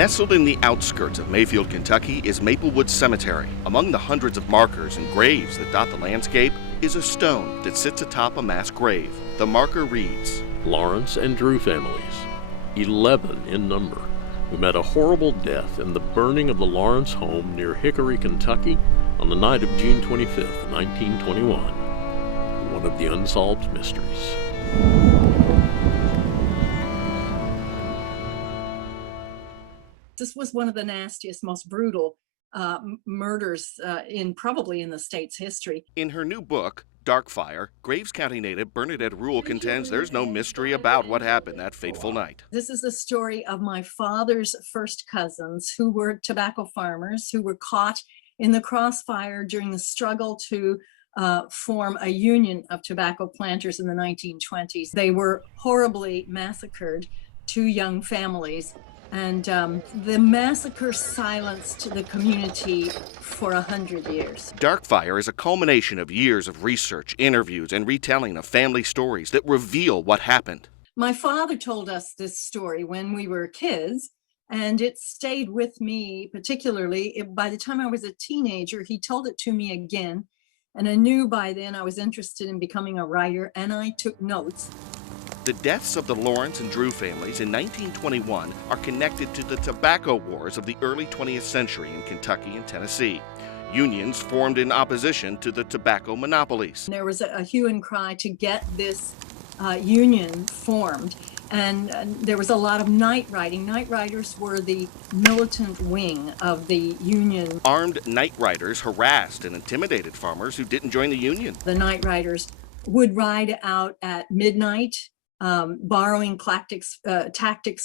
Nestled in the outskirts of Mayfield, Kentucky is Maplewood Cemetery. Among the hundreds of markers and graves that dot the landscape is a stone that sits atop a mass grave. The marker reads, Lawrence and Drew families, 11 in number, who met a horrible death in the burning of the Lawrence home near Hickory, Kentucky on the night of June 25th, 1921. One of the unsolved mysteries. This was one of the nastiest, most brutal murders probably in the state's history. In her new book, Darkfire, Graves County native Bernadette Rule contends there's no mystery about what happened that fateful night. This is the story of my father's first cousins who were tobacco farmers who were caught in the crossfire during the struggle to form a union of tobacco planters in the 1920s. They were horribly massacred, two young families. And the massacre silenced the community for 100 years. Darkfire is a culmination of years of research, interviews, and retelling of family stories that reveal what happened. My father told us this story when we were kids, and it stayed with me particularly. By the time I was a teenager, he told it to me again, and I knew by then I was interested in becoming a writer, and I took notes. The deaths of the Lawrence and Drew families in 1921 are connected to the tobacco wars of the early 20th century in Kentucky and Tennessee. Unions formed in opposition to the tobacco monopolies. There was a hue and cry to get this union formed, and there was a lot of night riding. Night riders were the militant wing of the union. Armed night riders harassed and intimidated farmers who didn't join the union. The night riders would ride out at midnight, borrowing tactics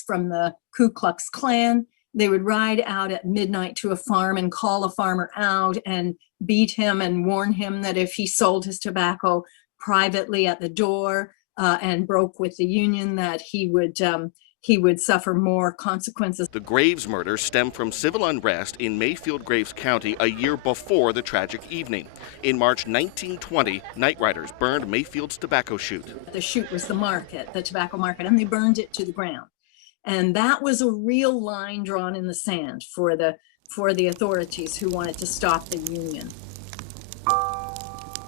from the Ku Klux Klan. They would ride out at midnight to a farm and call a farmer out and beat him and warn him that if he sold his tobacco privately at the door and broke with the union, that he would suffer more consequences. The Graves murders stem from civil unrest in Mayfield, Graves County a year before the tragic evening. In March 1920, night riders burned Mayfield's tobacco chute. The chute was the tobacco market, and they burned it to the ground. And that was a real line drawn in the sand for the authorities who wanted to stop the union.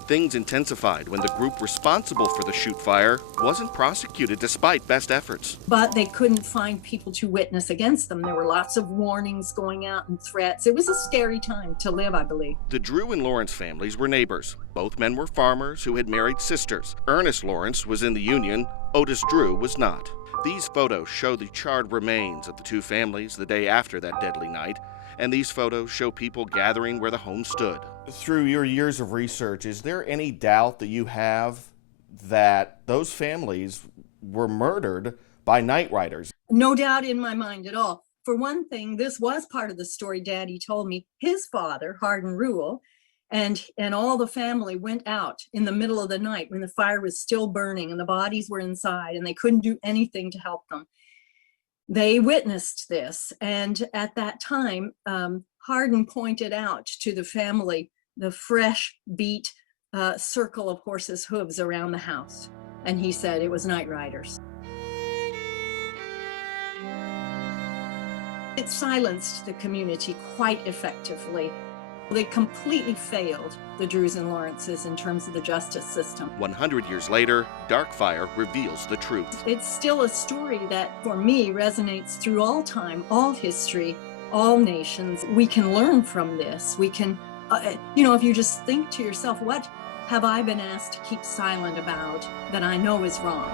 Things intensified when the group responsible for the chute fire wasn't prosecuted despite best efforts. But they couldn't find people to witness against them. There were lots of warnings going out and threats. It was a scary time to live, I believe. The Drew and Lawrence families were neighbors. Both men were farmers who had married sisters. Ernest Lawrence was in the union, Otis Drew was not. These photos show the charred remains of the two families the day after that deadly night, and these photos show people gathering where the home stood. Through your years of research, is there any doubt that you have that those families were murdered by night riders? No doubt in my mind at all. For one thing, this was part of the story Daddy told me. His father, Hardin Rule, and all the family went out in the middle of the night when the fire was still burning and the bodies were inside and they couldn't do anything to help them. They witnessed this, and at that time, Hardin pointed out to the family the fresh beat circle of horses' hooves around the house, and he said it was night riders. It silenced the community quite effectively. They completely failed, the Drews and Lawrences, in terms of the justice system. 100 years later, Darkfire reveals the truth. It's still a story that, for me, resonates through all time, all history, all nations. We can learn from this. We can, if you just think to yourself, what have I been asked to keep silent about that I know is wrong?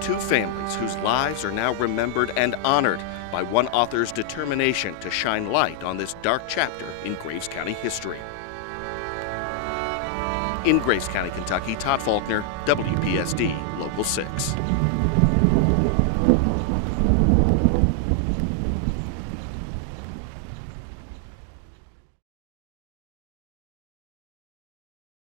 Two families whose lives are now remembered and honored by one author's determination to shine light on this dark chapter in Graves County history. In Graves County, Kentucky, Todd Faulkner, WPSD Local 6.